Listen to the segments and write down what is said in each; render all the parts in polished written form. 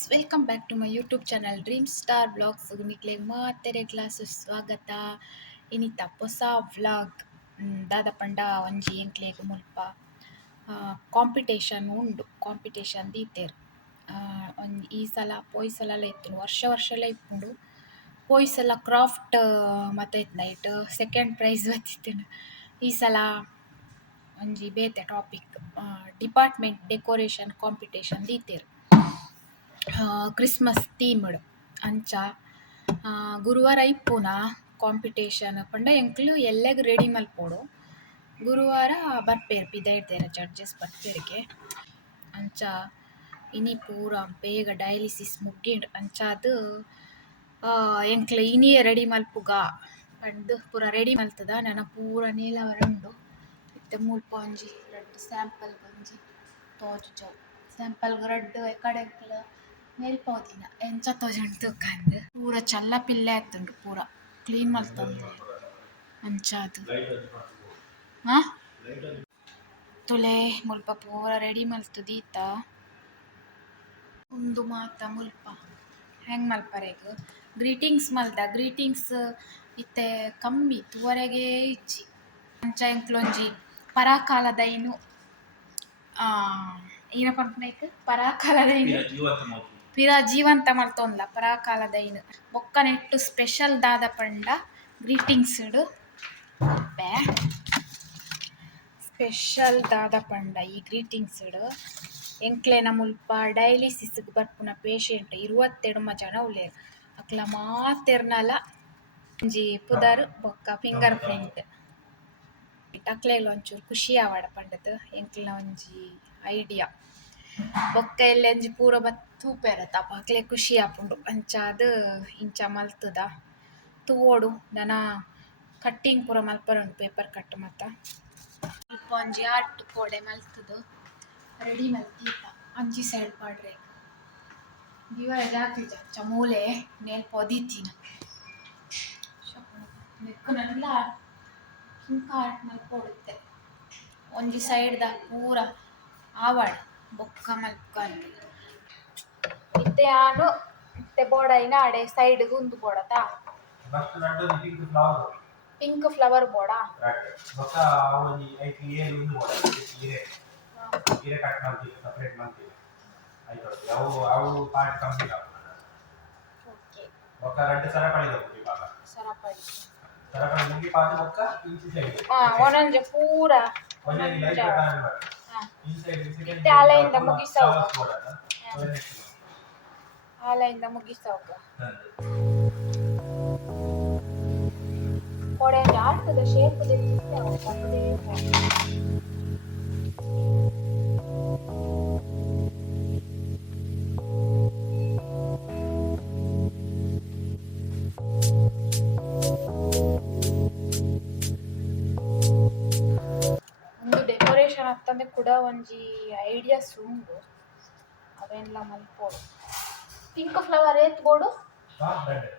Guys, welcome back to my YouTube channel dream star vlogs. ನಿಕ್ಲೆಗ್ ಮಾತೆರೆ class ಸ್ವಾಗತ. ಇನಿತ ಹೊಸ ವ್ಲಾಗ್ ದಾದ ಪಂಡ ಒಂಜಿ ಎಂಕ್ಲೆಗ್ ಮುಲ್ಪ ಕಾಂಪಿಟೇಷನ್ ಉಂಡು. ಕಾಂಪಿಟೇಷನ್ ದೀತೆರ್ ಈ ಸಲ ಪೋಯಿ ಸಲ ಇತ್ತು, ವರ್ಷಲ ಇಪ್ಪುಂಡು. ಪೋಯಿ ಸಲ ಕ್ರಾಫ್ಟ್ ಮತ್ತು ಇತ್ತು ಸೆಕೆಂಡ್ ಪ್ರೈಸ್ ಬತ್ತಿತ್ತು. ಈ ಸಲ ಒಂಜಿ ಬೇತೆ ಟಾಪಿಕ್ ಡಿಪಾರ್ಟ್ಮೆಂಟ್ ಡೆಕೋರೇಷನ್ ಕಾಂಪಿಟೇಷನ್ ದೀತೆರ್. ಕ್ರಿಸ್ಮಸ್ ಥೀಮ್ಡ್ ಅಂಚ ಗುರುವಾರ ಇಪ್ಪುನ ಕಾಂಪಿಟೇಷನ್ ಪಂಡ ಎಂಕ್ಲು ಎಲ್ಲೆಗ್ ರೆಡಿ ಮಲ್ಪೊಡು. ಗುರುವಾರ ಬರ್ಪೇರು ಪಿದಾಯ್ದೆರ ಜಡ್ಜಸ್ ಬರ್ಪೇರಿಗೆ. ಅಂಚ ಇನಿ ಪೂರ ಬೇಗ ಡಯಾಲಿಸಿಸ್ ಮುಗ್ಗಿಂಡು ಅಂಚಾದ್ ಎಂಕ್ಲು ಇನಿಯೇ ರೆಡಿ ಮಲ್ಪುಗ ಪಂಡ್ ಪೂರ ರೆಡಿ ಮಲ್ತದ. ನನ್ನ ಪೂರ ನೇಲವರ ಉಂಡು. ಇತ್ತೆ ಮುಲ್ಪ ಒಂಜಿ ರಡ್ಡ್ ಸ್ಯಾಂಪಲ್ ಒಂಜಿ ತೋಜುಜವು ಸ್ಯಾಂಪಲ್ ರಡ್ಡ್ ಎಕಡೆಕ್ಲ ಮೇಲ್ಪೋದಿನ ಎಂಚ ತೋಜುಂಡು ತೂಕಂದ್ ಪೂರ ಚಲ್ಲ ಪಿಲ್ಲೆ ಆತುಂಡು. ಪೂರ ಕ್ಲೀನ್ ಮಲ್ತೊಂದು ಅಂಚಾದ್ ತುಲೆ ಮುಲ್ಪ ಪೂರ ರೆಡಿ ಮಲ್ತು ದೀತ ಉಂದು ಮಾತ ಮುಲ್ಪ ಹೆಂಗ್ ಮಲ್ಪರೆಗ್ ಗ್ರೀಟಿಂಗ್ಸ್ ಮಲ್ದ. ಗ್ರೀಟಿಂಗ್ಸ್ ಇತ್ತೆ ಕಮ್ಮಿ ತೂವರೆಗೆ ಇಜ್ಜಿ ಅಂಚ ಎಂಕ್ಲೊಂಜಿ ಪರಾಕಾಲದೈನು ಏನ ಪನ್ಪುನೈಕ್ ಪರಾಕಾಲದೈನು ಪಿರ ಜೀವಂತ ಮಲ್ತೊಂದ್ಲ ಪರಾಕಾಲದೈನು ಬೊಕ್ಕ ನೆಟ್ಟು ಸ್ಪೆಷಲ್ ದಾದ ಪಂಡ ಗ್ರೀಟಿಂಗ್ಸ್ ಸ್ಪೆಷಲ್ ದಾದ ಪಂಡ ಈ ಗ್ರೀಟಿಂಗ್ಸ್ ಎಂಕ್ಲೆನ ಮುಲ್ಪ ಡಯಾಲಿಸಿಸ್ಗ್ ಬರ್ಪುನ ಪೇಷಂಟ್ 27 ಜನ ಉಲ್ಲೇರ್. ಅಕ್ಲ ಮಾತೆರ್ನಲ ಒಂಜಿ ಪುದರ್ ಬೊಕ್ಕ ಫಿಂಗರ್ ಪ್ರಿಂಟ್ ಅಕ್ಲೆಗ್ಲ ಒಂಚೂರು ಖುಷಿ ಆವಡ ಪಂಡದ್ ಎಂಕ್ಲೆನ ಒಂಜಿ ಐಡಿಯಾ. ಬೊಕ್ಕ ಎಲ್ಲೆಂಜಿ ಪೂರ ತೂಪೆರ ತಾಪ ಅಕ್ಲೆ ಖುಷಿ ಆಪುಂಡು. ಅಂಚಾದ್ ಇಂಚ ಮಲ್ತದ ತೂವೋಡು ನನ ಕಟ್ಟಿಂಗ್ ಪೂರ ಮಲ್ಪರುಂಡು, ಪೇಪರ್ ಕಟ್ ಮತ್ತ ಮುಲ್ಪ ಒಂಜಿ ಆರ್ಟ್ ಕೋಡೆ ಮಲ್ತುದು ರೆಡಿ ಮಲ್ತೀತ. ಅಂಚಿ ಸೈಡ್ ಪಾಡ್ರೆ ದಿವಾರ ಜಾತಿಜ ಅಂಚ ಮೂಲೆ ನೇಲ್ ಪೊದೀತಿನ ನೆಕ್ಕುನಲ್ಲ ಹಿಂಕ ಆರ್ಟ್ ಮಲ್ಪೊಡುತ್ತೆ. ಒಂಜಿ ಸೈಡ್ದ ಪೂರ ಆವಡ್ ಬೊಕ್ಕ ಮಲ್ಪಂದು ಇತ್ತೆ ಆನು ಇತ್ತೆ ಬೋಡೈನ ಆಡೆ ಸೈಡ್ಗ್ ಉಂದು ಬೋಡತ ಪಿಂಕ್ ಫ್ಲವರ್ ಬೋಡ ಬೊಕ್ಕ ಅವನಿ ಐತಿ ಏಲ್ ಉಂದು ಬೋಡ ಇರೆ ಕಟ್ ಮಾಡ್ತೀವಿ ಸೆಪರೇಟ್ ಮಾಡ್ತೀವಿ ಆಯ್ತು ಅವು ಪಾರ್ಟ್ ಕಂಪ್ಲೀಟ್ ಆಗುತ್ತೆ. ಓಕೆ ಬೊಕ್ಕ ರೆಡ್ ಸರಪಳಿ ಹೋಗ್ತೀವಿ ಬಾಗ ಸರಪಳಿ ಮುಗಿ ಪಾದ ಬೊಕ್ಕ ಇಂಚಿ ಸೈಡ್ ಒನಂಜೆ ಪೂರ ಒನಂಜೆ ಲೈಟ್ ಕಟ್ ಮಾಡಿ ಇನ್ಸೈಡ್ ಇತ್ತೆ ಆಲೆಯಿಂದ ಮುಗಿಸವು ಆಲೆಯಿಂದ ಮುಗಿಸವು ಕೋಡೆ ಆರ್ಟದ ಶೇಪ್ ದಿತ್ತೆ ಅವು ಕಪ್ಪದೆ ಅತ್ತಂದೆ ಕೂಡ ಒಂಜಿ ಐಡಿಯಾಸ್ ಉಂಡು ಅವೆಲ್ಲ ಮಲ್ಪೋಡು. ಪಿಂಕ್ ಫ್ಲವರ್ ಏತ್ ಬೋಡು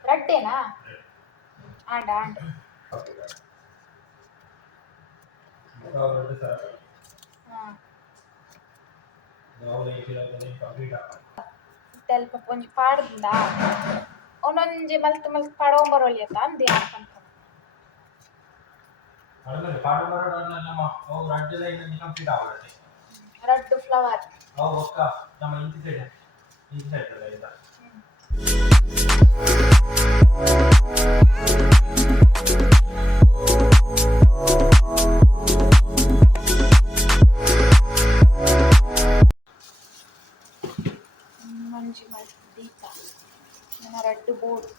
ರಡ್ಡೇನಾ ಆಂಡ ಸ್ವಲ್ಪ ಒಂಜಿ ಪಾಡ್ದ ಒಂದೊಂಜಿ ಮಲ್ತ್ ಪಾಡೋಂಬರೊಲಿಯತ್ತ ಅಂದೆ ರಡ್ಡ್ ಫ್ಲವರ್ ಮಂಜಿ ಮಲ್ದೀತ ನನ್ನ ರಡ್ಡ್ ಬೋರ್ಡ್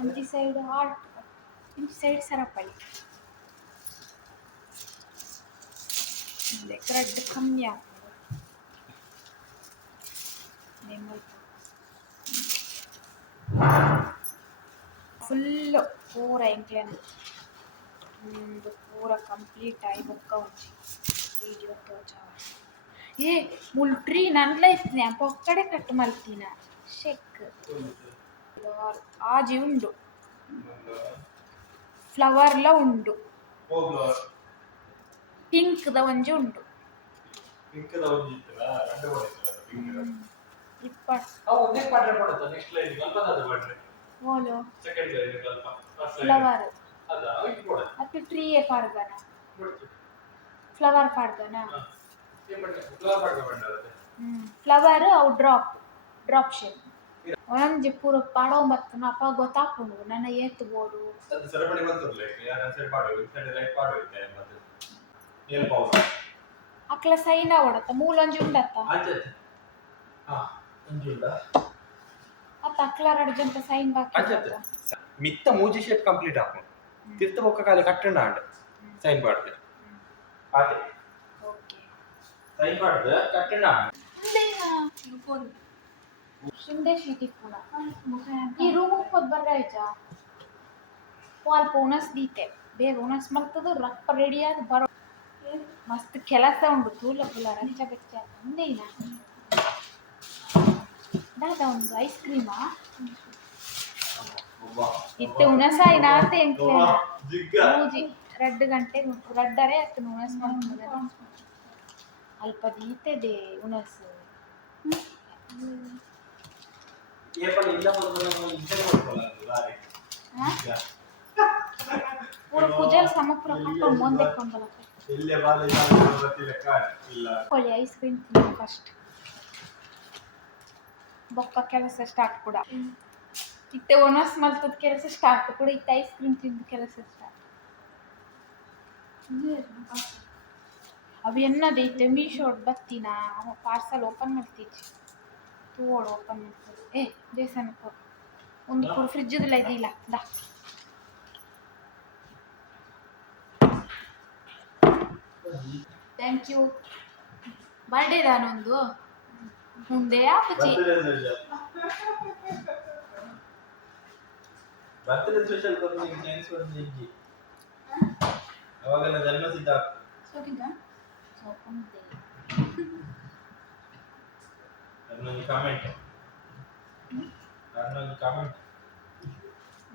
ಅಂಚಿ ಸೈಡ್ ಆರ್ಟ್ ಇಂಚಿ ಸೈಡ್ ಸರಪಳಿ ರಡ್ಡ್ ಕಮ್ಮಿ ಆಗ್ತದೆ ಫುಲ್ಲು ಪೂರ ಎಂಕ್ಲೆನ ಒಂದು ಪೂರ ಕಂಪ್ಲೀಟ್ ಆಗಿ ಬೊಕ್ಕ ಒಂಜಿ ವೀಡಿಯೋ ತೋಜಾವ. ಮುಲ್ಟ್ರಿ ನನ್ಲ ಇತ್ತಿನ ಪೊಕ್ಕಡೆ ಕಟ್ ಮಲ್ತಿನ ಶೆಕ್ ಆಜಿ ಉಂಡು ಫ್ಲವರ್ಲ ಉಂಡು ಪಿಂಕ್ದ ಒಂಜಿ ಉಂಡು ಇಪ್ಪತ್ತು ಒಂದೇ ಪಾಟ್ರೆ ಪಡುತ್ತೆ ನೆಕ್ಸ್ಟ್ ಲೈನ್ ಕಲ್ಪದ ಪಾಟ್ರೆ ಓಲು ಸೆಕೆಂಡ್ ಲೈನ್ ಕಲ್ಪ ಫಸ್ಟ್ ಲೈನ್ ಫ್ಲವರ್ ಅದ ಇದು ಕೂಡ ಅದು ಟ್ರೀಯೇ ಪಾಡ್ದನ ಬಿಡ್ತು ಫ್ಲವರ್ ಪಾಡ್ದನ ಏ ಪಡ್ಡೆ ಫ್ಲವರ್ ಪಾಟ್ರೆ ಬಂಡಾರತ್ತೆ ಫ್ಲವರ್ ಅವು ಡ್ರಾಪ್ ಶೇಪ್ ಒಂಜಿ ಪೂರ ಪಾಡೋಂಬತ್ತು ಅಪ್ಪ ಗೊತ್ತಾಪುಂಡು ನನ್ನ ಏತ್ ಬೋಡು ಅದು ಸರಪಳಿ ಬಂತುರ್ಲೆ ಯಾರ ಸೈಡ್ ಪಾಡು ಸೈಡ್ ರೈಟ್ ಪಾಡು ಇತ್ತೆ ಮತ್ತೆ ಏಲ್ ಪೌಡರ್ ಅಕ್ಲ ಸೈನ್ ಆವಡತ್ತ ಮೂಲೊಂಜಿ ಉಂಡತ್ತ ಆಯ್ತು ಹಾ ಒಂಜುಂಡ ಅತ್ತ ಅಕ್ಲ ರಡ್ಜಂತ ಸೈನ್ ಬಾಕಿ ಆಯ್ತು ಮಿತ್ತ ಮೂಜಿ ಶೇಪ್ ಕಂಪ್ಲೀಟ್ ಆಪುಂಡು ತಿರ್ತ ಬೊಕ್ಕ ಕಾಲಿ ಕಟ್ಟಂಡ ಆಂಡ್ ಸೈನ್ ಪಾಡ್ದೆ ಆತೆ ಓಕೆ ಸೈನ್ ಪಾಡ್ದೆ ಕಟ್ಟಂಡ ಅಂದೇನಾ ಶಿಂದೆ ಶೀಟಿಪ್ಪುನ ಈ ರೂಮ್ ಹೋದ್ ಬರ್ರಾಯ್ಜ ವಾಲ್ ಪೋನಸ್ ದೀತೆ ಬೇಗ ಉನಸ್ ಮಲ್ತದು ರಪ್ಪ ರೆಡಿ ಆಗಿ ಬರೋ ಮಸ್ತ್ ಕೆಲಸ ಉಂಡು ತೂಲ ಪುಲ ರಚ್ಚ ಬೆಚ್ಚ ಅಂದೇನಾ ದಾದ ಒಂದು ಐಸ್ ಕ್ರೀಮಾ ಇತ್ತೆ ಉಣಸಾಯಿ ನಾತೆ ಎಂಕ್ಲೇನ ಮೂಜಿ 2 ಗಂಟೆಗೆ ರಡ್ಡರೆ ಅತ್ತು ಉಣಸ್ ಮಾಡ್ತದೆ ಅಲ್ಪ ದೀತೆದೆ ಉಣಸ್ ಏಪಲ್ ಇಲ್ಲ ಬಂದ್ರೆ ಇಂಟರ್ ಮಾಡ್ಕೊಳ್ಳಲ್ಲ ಲಾರಿ ಪೂರ ಪೂಜಲ್ ಸಮಪುರ ಕಟ್ಟು ಮುಂದೆ ಕೊಂಡಲಕ್ಕೆ ಇಲ್ಲೇ ಬಾಲ ಇಲ್ಲ ಗೊತ್ತಿಲ್ಲ ಕಾರ್ ಇಲ್ಲ ಕೊಳಿ ಐಸ್ ಕ್ರೀಮ್ ತಿನ್ನು ಫಸ್ಟ್ ಬೊಕ್ಕ ಕೆಲಸ ಸ್ಟಾರ್ಟ್ ಕೂಡ ಇತ್ತೆ ಒನಸ್ ಮಲ್ತದ ಕೆಲಸ ಸ್ಟಾರ್ಟ್ ಕೂಡ ಇತ್ತೆ ಐಸ್ ಕ್ರೀಮ್ ತಿಂದು ಕೆಲಸ ಸ್ಟಾರ್ಟ್ ಅವು ಎನ್ನದೆ ಇತ್ತೆ ಮೀಶೋಡ್ ಬತ್ತಿನ ಅವ ಪಾರ್ಸಲ್ ಓಪನ್ ಮಾಡ್ತಿದ್ದೆ ತೂವೋಡು ಓಪನ್ ಮಾಡ್ತದೆ ದೇಸನ ಕೊಡು ಒಂದು ಕೂಡ ಫ್ರಿಜ್ಜದಲ್ಲ ಇದಿಲ್ಲ ದಾ ಥ್ಯಾಂಕ್ ಯು ಬರ್ಡೇ ದಾನೊಂದು ಮುಂದೆ ಆಪುಚಿ ಬರ್ತ್ಡೇ ಸ್ಪೆಷಲ್ ಬಂದು ಥ್ಯಾಂಕ್ಸ್ ಫಾರ್ ಜಿಂಜಿ ಅವಾಗೆಲ್ಲ ಜನ್ಮ ಸಿದ್ಧ ಸೋಕಿಂದ ಸೋಕುಂದೆ ಅದೊಂದು ಕಾಮೆಂಟ್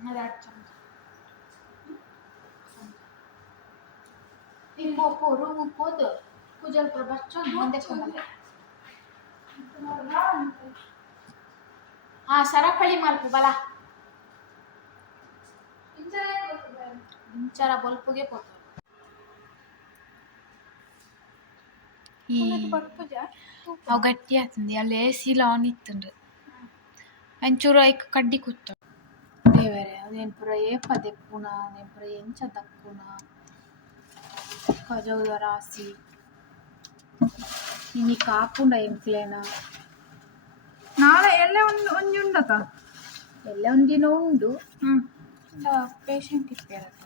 ಅದಾಟ್ ಚಮಚ ಇಂಬೋಪು ರೂಮು ಹೋದು ಪೂಜಲ್ ಪುರ ಬಚ್ಚ ಮುಂದೆ ಕೊಂಡಲೆ ಸರಪಳಿ ಮಲ್ಪು ಬಲ ಇಂಚರ ಬಲ್ಪುಗೆ ಪೋತು ಅವು ಗಟ್ಟಿ ಆತಂದೆ ಅಲ್ಲಿ ಎಸಿಲ ಆನ್ ಇತ್ತುಂಡು ಅಂಚೂರು ಐಕ್ ಕಡ್ಡಿ ಕೂತು ದೇವರೇ ಅದೇನು ಪುರ ಏಪದೆ ಪುನ ಅದೇನು ಪುರ ಎಂಚ ದಕ್ಕುನ ಕಜೌದ ರಾಸಿ ಇನಿ ಕಾಪುಂಡ ಎಂಕ್ಲೇನ ನಾಳೆ ಎಲ್ಲೇ ಒಂಜಿ ಉಂಡತ ಎಲ್ಲ ಒಂದಿನ ಉಂಡು ಪೇಷಂಟ್ ಇತ್ತೇರತ್ತದೆ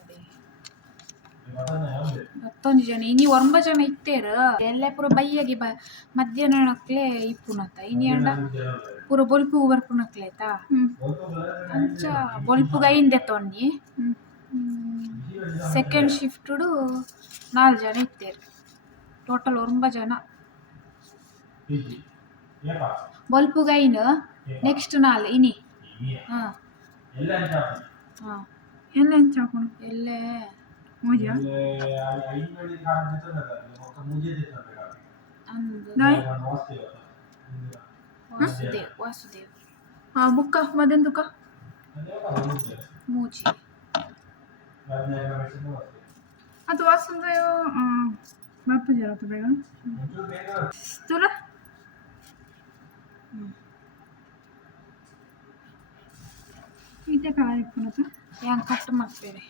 ಮತ್ತೊಂದು ಜನ ಇನಿ 9 ಜನ ಇತ್ತೇರ ಎಲ್ಲ ಪೂರ ಬೈಯಾಗಿ ಮಧ್ಯಾಹ್ನಕ್ಲೆ ಇಪ್ಪುನತ್ತ ಇನಿ ಅಂಡ ಪೂರ ಬೊಲ್ಪು ಬರ್ಪುನಕ್ಲೆ ಆಯ್ತಾ ಅಂಚ ಬೊಲ್ಪುಗೈಂದೆ ತೊಂಡಿ ಸೆಕೆಂಡ್ ಶಿಫ್ಟುಡು 4 ಜನ ಇತ್ತೇರು ಟೋಟಲ್ 9 ಜನ ಬೊಲ್ಪುಗೈನ್ ನೆಕ್ಸ್ಟ್ 4 ಇನಿ ಹಾಂ ಹಾಂ ಎಲ್ಲೇ ಚಾಪುಣ ಎಲ್ಲೇ ಮೂಜ ವಾಸುದೇವ್ ಬುಕ್ಕ ಮದೆಂದುಕ ಮೂಜಿ ಅದು ವಾಸಂದ ಬಾಪು ಜರತ ಬೇಗ ತುರ ಇದೇ ಕಾಲ ಇಪ್ಪುನತ ಹೆಂಗೆ ಕಟ್ ಮಾಡ್ತೇವೆ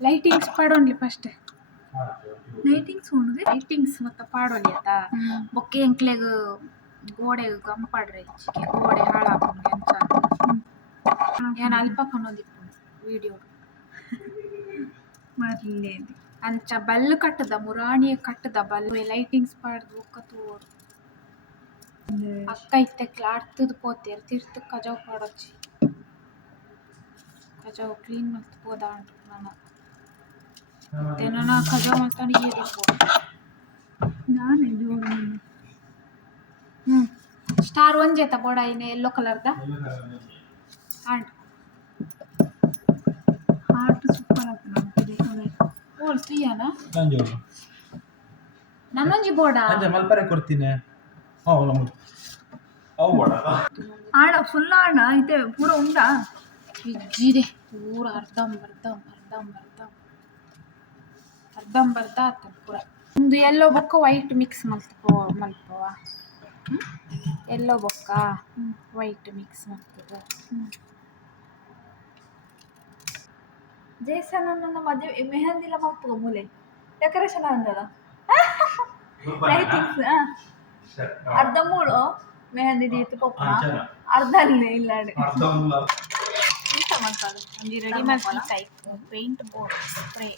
ಲೈಟಿಂಗ್ಸ್ ಪಾಡೋನ್ಲಿ ಫಸ್ಟ್ ಲೈಟಿಂಗ್ಸ್ ಉಂಡು ಲೈಟಿಂಗ್ಸ್ ಮತ್ತೆ ಪಾಡೋಲಿ ಆಯ್ತಾ ಬೊಕ್ಕೆ ಎಂಕ್ಲೆಗ್ ಗೋಡೆಗೆ ಗಂಪಾಡ್ರೆ ಇಚ್ಚಿಗೆ ಗೋಡೆ ಹಾಳಾಕೊಂಡು ಎಂಚ ಏನು ಅಲ್ಪ ಕೊನೋದಿಪ್ಪು ವಿಡಿಯೋ ಮರ್ಲೇದಿ ಅಂಚ ಬಲ್ಲು ಕಟ್ಟದ ಮುರಾಣಿಯ ಕಟ್ಟದ ಬಲ್ಲು ಲೈಟಿಂಗ್ಸ್ ಪಾಡ್ದು ಒಕ್ಕ ತೂರು ಅಕ್ಕ ಇತ್ತಕ್ಲ ಆಡ್ತದ ಪೋತೇರು ತಿರ್ತು ಕಜಾವ್ ಪಾಡೋಚ್ಚಿ ಕಜಾವ್ ಕ್ಲೀನ್ ಮಲ್ತು ಪೋದ ಅಂಟು ನನ್ನ ಕಜಾವ್ ಮಲ್ತಾನೆ ಏರಿರ್ಬೋದು ನಾನೇ ಜೋರು ಸ್ಟಾರ್ ಒಂಜೇತ ಬೋಡ ಇನ್ನು ಯೆಲ್ಲೋ ಕಲರ್ದ ಆಂಡ್ ಹಾರ್ಟ್ ಸೂಪರ್ ಆಗ್ತದೆ ಓಲ್ ತುಯ್ಯನ ನನ್ನೊಂಜಿ ಬೋಡ ಅಂಜ ಮಲ್ಪರೆ ಕೊಡ್ತೀನಿ ಅವು ಆಡ ಫುಲ್ ಆಡ ಐತೆ ಪೂರ ಉಂಟಾ ಇಜ್ಜಿದೆ ಪೂರ ಅರ್ಧಂಬರ್ಧ ಆತ ಪೂರ ಒಂದು ಎಲ್ಲೋ ಬೊಕ್ಕ ವೈಟ್ ಮಿಕ್ಸ್ ಮಲ್ಪವ ಎಲ್ಲೋ ಬೊಕ್ಕ ವೈಟ್ ಮಿಕ್ಸ್ ಮಾಡ್ತದ ದೇವಸ್ಥಾನ ನನ್ನ ಮದುವೆ ಮೆಹಂದಿಲ ಮಲ್ಪುವ ಮೂಲೆ ಡೆಕೋರೇಷನ್ ಅಂದದ ಲೈಟಿಂಗ್ಸ್ ಅರ್ಧ ಮೂಳು ಮೆಹಂದಿ ದೀತು ಪಪ್ಪ ಅರ್ಧ ಅಲ್ಲೇ ಇಲ್ಲ ಎಂತ ಮಾಡ್ತಾರೆ ಒಂಜಿ ರೆಡಿ ಮಾಡ್ಕೊಂಡು ಟೈಪ್ ಪೇಂಟ್ ಬೋರ್ಡ್ ಸ್ಪ್ರೇ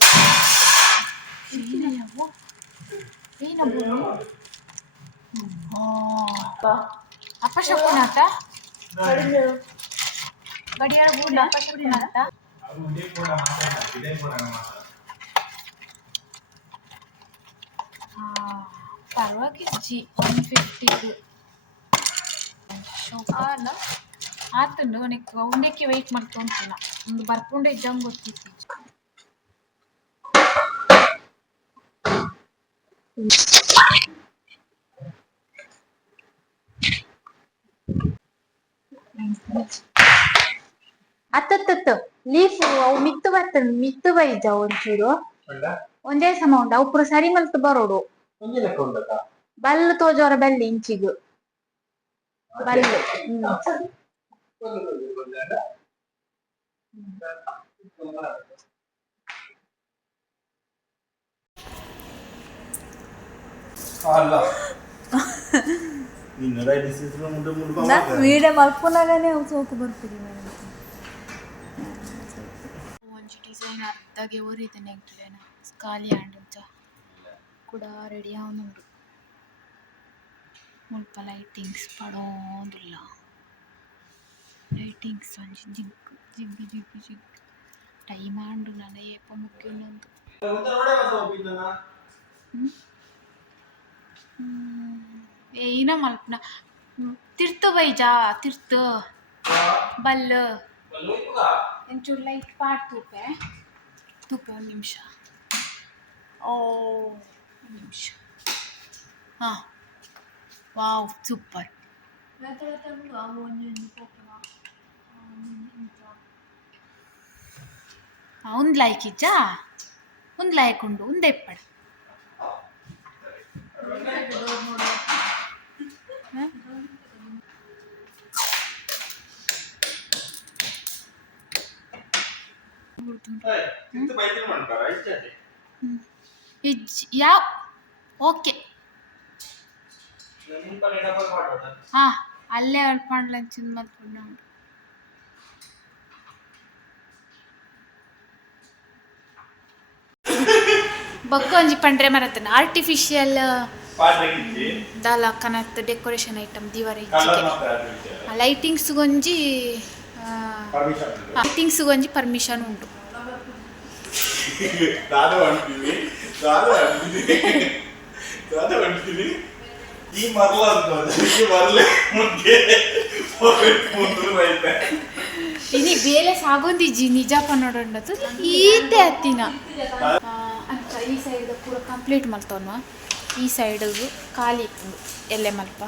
ಅಪಶಕುನಾಥ ಗಡಿಯಾರ ಬೂಡ ಅಪಶಕುನಾಥ ಪರವಾಗಿಜ್ಜಿ 150 ಆತುಂಡು ಉಂಡೆಕ್ಕೆ ವೆಯ್ಟ್ ಮಾಡ್ಕೊಂತಿನ ಒಂದು ಬರ್ಪುಂಡೆ ಇದ್ದಂಗೆ ಗೊತ್ತಿತ್ತು ಅತ್ತತ್ತು ಲೀಫ್ ಅವು ಮಿತ್ತು ಬರ್ತದೆ ಮಿತ್ತು ಬೈಜ ಒಂಚೂರು ಒಂದೇ ಸಮ ಉಂಡು ಅವು ಪೂರ ಸರಿ ಮಲ್ತು ಬರೋಡು Ballu ತೋಜೋರ belly ಇಂಚಿಗು Ballu video ಮಲ್ಪುನಾಗನೇ soak ಬರ್ತೀರಿ ಒಂಚು ಡಿಸೈನ್ ಅರ್ಧಗೆ ಊರಿದೆ ನೆಗ್ಲೇನ ಖಾಲಿ ಆಂಡುಂಚ ಕೂಡ ರೆಡಿ ಆವನುಂಡು ಮುಲ್ಪ ಲೈಟಿಂಗ್ಸ್ ಪಡೋಂದುಲ್ಲ ಲೈಟಿಂಗ್ಸ್ ಒಂಜಿ ಜಿಗ್ಗು ಟೈಮ್ ಆಂಡು ನನ್ನ ಏಪ ಮುಖ್ಯನೊಂದು ಏನ ಮಲ್ಪನ ತಿರ್ತು ಬೈಜಾ ತಿರ್ತು ಬಲ್ಲು ಎಂಚೂರು ಲೈಟ್ ಪಾಟ್ ತೂಪೆ ಒಂದು ನಿಮಿಷ ಒಂದು ನಿಮಿಷ ಹಾಂ ವಾವ್ ಸೂಪರ್ ಒಂದು ಲೈಕ್ ಇಜ್ಜಾ ಒಂದು ಲೈಕ್ ಉಂಡು ಒಂದು ಎಪ್ಪಡ ಯಾವ ಓಕೆ ಹಾಂ ಅಲ್ಲೇ ಅಳ್ಪಾಂಡ್ಲ ಚಿಂದ ಮಲ್ಪುಂಡು ನಾವು ಬೊಕ್ಕ ಒಂಜಿ ಪಂಡ್ರೆ ಮರತನ ಆರ್ಟಿಫಿಷಿಯಲ್ ದಾಲ ಕನತ್ ಡೆಕೋರೇಷನ್ ಐಟಮ್ ದಿವಾರ ಇಚ್ಚಿಗೆ ಲೈಟಿಂಗ್ಸ್ಗೊಂಜಿ ಪರ್ಮಿಷನ್ ಉಂಟು ಇನಿ ಬೇಲೆ ಸಾಗೊಂದಿಜ್ಜಿ ನಿಜ ಪನ್ನೋಡೊಂಡದು ಈತೆ ಹತ್ತಿನ ಅಂತ ಈ ಸೈಡ್ ಪೂರ ಕಂಪ್ಲೀಟ್ ಮಲ್ತವನು ಈ ಸೈಡ್ಗು ಖಾಲಿ ಇಪ್ಪುಂಡು ಎಲ್ಲೆ ಮಲ್ಪ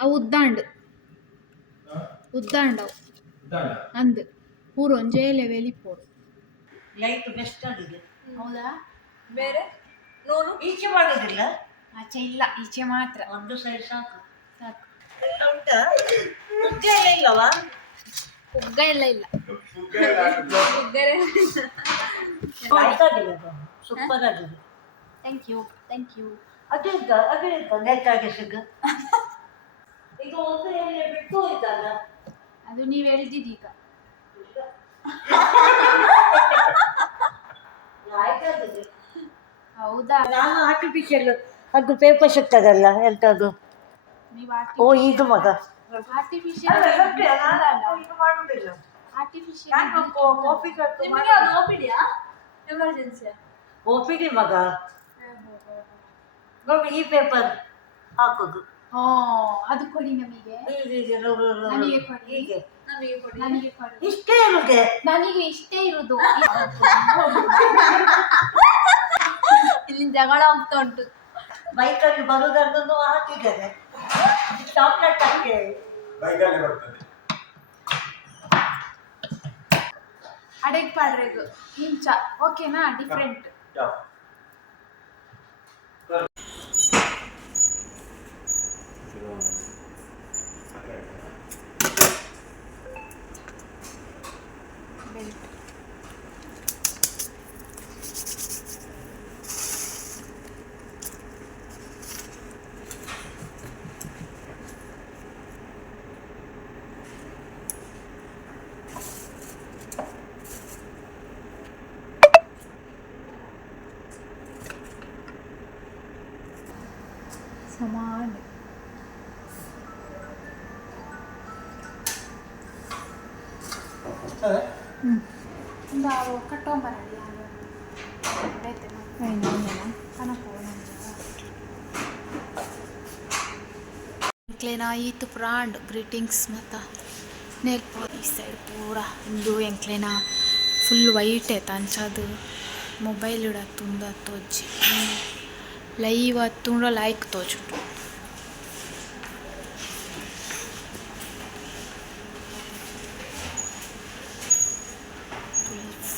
ಅವು ಉದ್ದಾಂಡು ಅಂದು ಪೂರ ಒಂಜೇ ಲೆವೆಲ್ ಇಪ್ಪೋಡು ಲೈಟ್ ಬೆಸ್ಟ್ ಆಗಿದೆ ಹೌದಾ ಬೇರೆ ನೋಡು ಈಚೆ ಮಾಡೋದಿಲ್ಲ ಆಚೆ ಇಲ್ಲ ಈಚೆ ಮಾತ್ರ ಒಂದು ಸೈಡ್ ಸಾಕು ಸಾಕು ಎಲ್ಲ ಉಂಟಾ ಮುದ್ದೆ ಎಲ್ಲ ಇಲ್ಲವಾ ಪುಗ್ಗ ಎಲ್ಲ ಇಲ್ಲ ಆಯ್ತಾಗಿಲ್ಲ ಸೂಪರ್ ಆಗಿದೆ ಥ್ಯಾಂಕ್ ಯು ಅದೇ ನೆಟ್ಟಾಗಿ ಸಿಗ ಈಗ ಒಂದು ಎಣ್ಣೆ ಬಿಟ್ಟು ಹೋಯ್ತಲ್ಲ ಅದು ನೀವು ಹೇಳ್ದಿದ್ದೀಗ ಆಯ್ತಾಗಿದೆ ಹೌದಾ ನಾನು ಆರ್ಟಿಫಿಷಿಯಲ್ ಅದು ಪೇಪರ್ ಸಿಗ್ತದಲ್ಲ ಎಂತದ್ದು ನೀವು ಓ ಇದು ಮಗ ಆರ್ಟಿಫಿಷಿಯಲ್ ಇದು ಮಾಡುದಿಲ್ಲ ಆರ್ಟಿಫಿಷಿಯಲ್ ಕಾಫಿ ನಿಮಗೆ ಅದು ಓಪಿಡಿಯಾ ಎಮರ್ಜೆನ್ಸಿ ಒಪ್ಪಿಗೆ ಮಗ ನೋಡಿ ಈ ಪೇಪರ್ ಹಾಕೋದು ಅದು ಕೊಡಿ ನಮಗೆ ಹೀಗೆ ನೋಡು ನನಗೆ ಕೊಡಿ. ಹೀಗೆ ನಮಗೆ ಕೊಡಿ. ನನಗೆ ಕೊಡು. ಇಷ್ಟೇ ಇರುದೆ ನನಗೆ ಇಷ್ಟೇ ಇರುದು. ಇಲ್ಲಿ ಜಗಳ ಆಗ್ತಾ ಉಂಟು. ಬೈಕಲ್ಲಿ ಬರುವುದನ್ನು ಹಾಕಿದ್ದಾರೆ ಚಾಕ್ಲೇಟ್ ಹಾಕಿ ಬೈಕಲ್ಲಿ ಬರ್ತದೆ. ಅಡೆಗ್ ಪಾಡ್ರೆಗ್ ಇಂಚ ಓಕೆನಾ ಡಿಫ್ರೆಂಟ್. ಯಾವ ಬೆಲ್ಟ್ ಸಮಾನ ಒಂದು ಕಟ್ಟೋಂಬರಲ್ಲ ಎಂಕ್ಲೇನ ಈತು ಪ್ರಾಂಡ್ ಗ್ರೀಟಿಂಗ್ಸ್ ಮತ್ತು ನೆಲ್ ಈ ಸೈಡ್ ಪೂರ ಇಂದು ಎಂಕ್ಲೇನ ಫುಲ್ ವೈಟ್ ಆಯ್ತು ಅಂಚದು ಮೊಬೈಲ್ ಇಡ ತುಂಬ ತೋಜಿ ಲೈವ್ ತುಂಬ ಲೈಕ್ ತೋಜುಂಟು.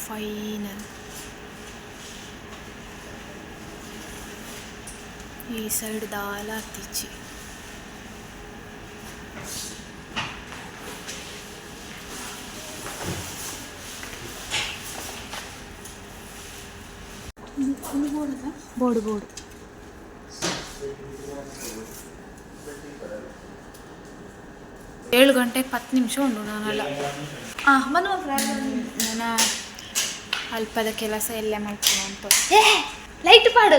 ಫೈನಲ್ ಈ ಸೈಡ್ ದಾಲ ತಿಚ್ಚಿ ಬೋರ್ಡು ಬೋರ್ಡು 7 ಗಂಟೆಗೆ 10 ನಿಮಿಷ ಉಂಡು ನಾನಲ್ಲ ನಾನು ಅಲ್ಪದ ಕೆಲಸ ಎಲ್ಲ ಮಾಡ್ತೀನಿ ಅಂತ ಲೈಟ್ ಪಾಡು.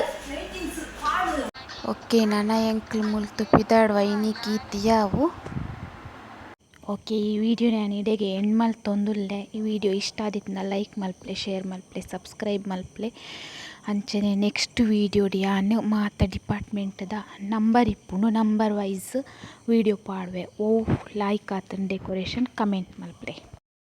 ಓಕೆ ನನ್ನ ಎಂಕ್ಲು ಮುಲ್ತು ಪಿದಾಡ್ ವೈನಿ ಕೀತಿಯಾವು. ಓಕೆ ಈ ವಿಡಿಯೋ ನಾನು ಇಡೆಗೆ ಎಂಡ್ ತೊಂದುಲ್ಲೆ. ಈ ವಿಡಿಯೋ ಇಷ್ಟ ಆದಿತ್ತು ಲೈಕ್ ಮಲ್ಪಲೆ ಶೇರ್ ಮಲ್ಪಲೆ ಸಬ್ಸ್ಕ್ರೈಬ್ ಮಲ್ಪಲೆ ಅಂಚನೆ ನೆಕ್ಸ್ಟ್ ವಿಡಿಯೋಡು ಯಾನು ಮಾತ ಡಿಪಾರ್ಟ್ಮೆಂಟ್ದ ನಂಬರ್ ಇಪ್ಪುಂಡು ನಂಬರ್ ವೈಸ್ ವಿಡಿಯೋ ಪಾಡುವೆ. ಓ ಲೈಕ್ ಆತನ ಡೆಕೋರೇಷನ್ ಕಮೆಂಟ್ ಮಲ್ಪಲೆ.